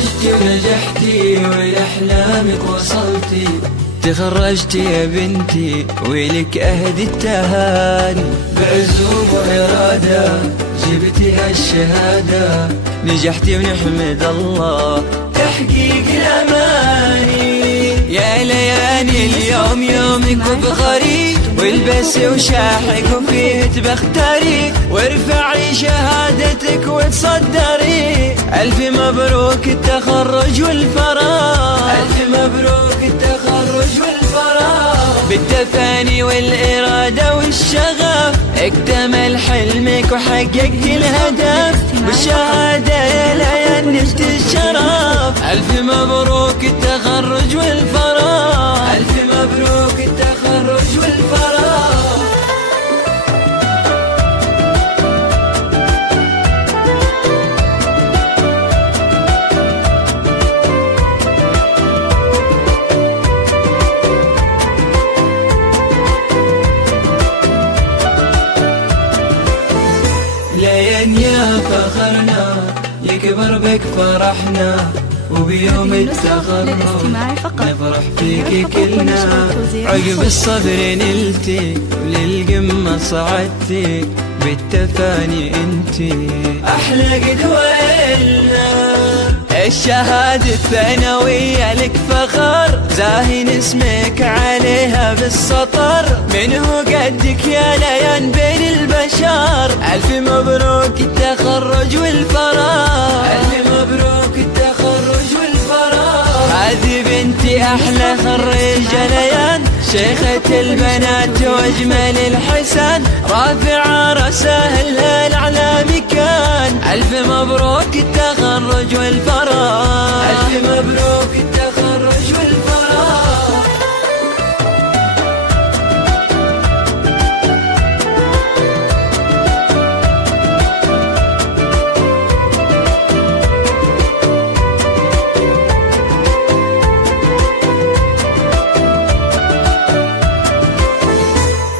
تخرجتي ونجحتي ولأحلامك وصلتي. تخرجتي يا بنتي ولك أهدي التهاني، بعزوم وإرادة جبتي هالشهادة. نجحتي ونحمد الله تحقيق الأماني. يا ليالي اليوم يومك وبخري، والبسي وشاحك وفيه تبختري، وارفعي شهادتك وتصدري. ألف مبروك التخرج والفراغ، ألف مبروك التخرج والفراغ. بالتفاني والإرادة والشغف اكتمل حلمك وحققت الهدف. بالشهادة يا ليان نلت الشرف. ألف مبروك التخرج والفراغ، ألف مبروك التخرج والفراغ. لين يا فخرنا يكبر بك فرحنا، وبيوم التخرج نفرح فيك كلنا. عقب الصبر نلتي وللقمة صعدتي، بالتفاني انتي احلى قدوة إلنا. الشهادة الثانوية لك فخر، زاهن اسمك عليها بالسطر. منه قدك يا ليان بين البشر. ألف مبروك التخرج والفراغ، ألف مبروك التخرج والفراغ. هذه بنتي أحلى خريجة ليان، شيخة البنات واجمل الحسن، رافعة رأسها الأعلى مكان. ألف مبروك التخرج والفراغ، ألف مبروك التخرج والفراغ.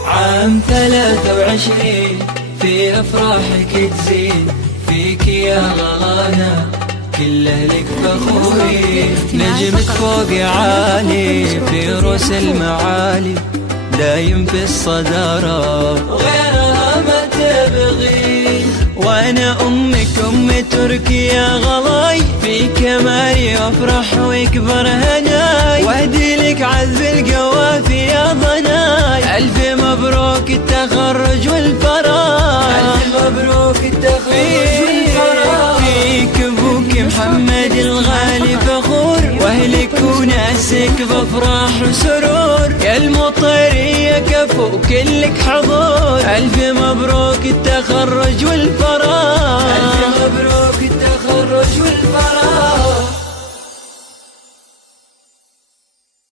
عام 23 في أفراحك تزين، فيك يا غلانا كل أهلك فخورين. نجمك فوق عالي في رؤوس المعالي، دايم في الصدارة وغيرها ما تبغي. وانا امك ام تركي يا غلاي، في كمالي افرح ويكبر هناي، واهدي لك عذب القوافي يا ضناي. الف مبروك التخرج والفراغ، الف مبروك التخرج والفراغ. فيك ابوك محمد الغالي فخور، واهلك وناسك بافراح وسرور. يا المطيرية كفو كلك حضور، الف مبروك التخرج والفراغ.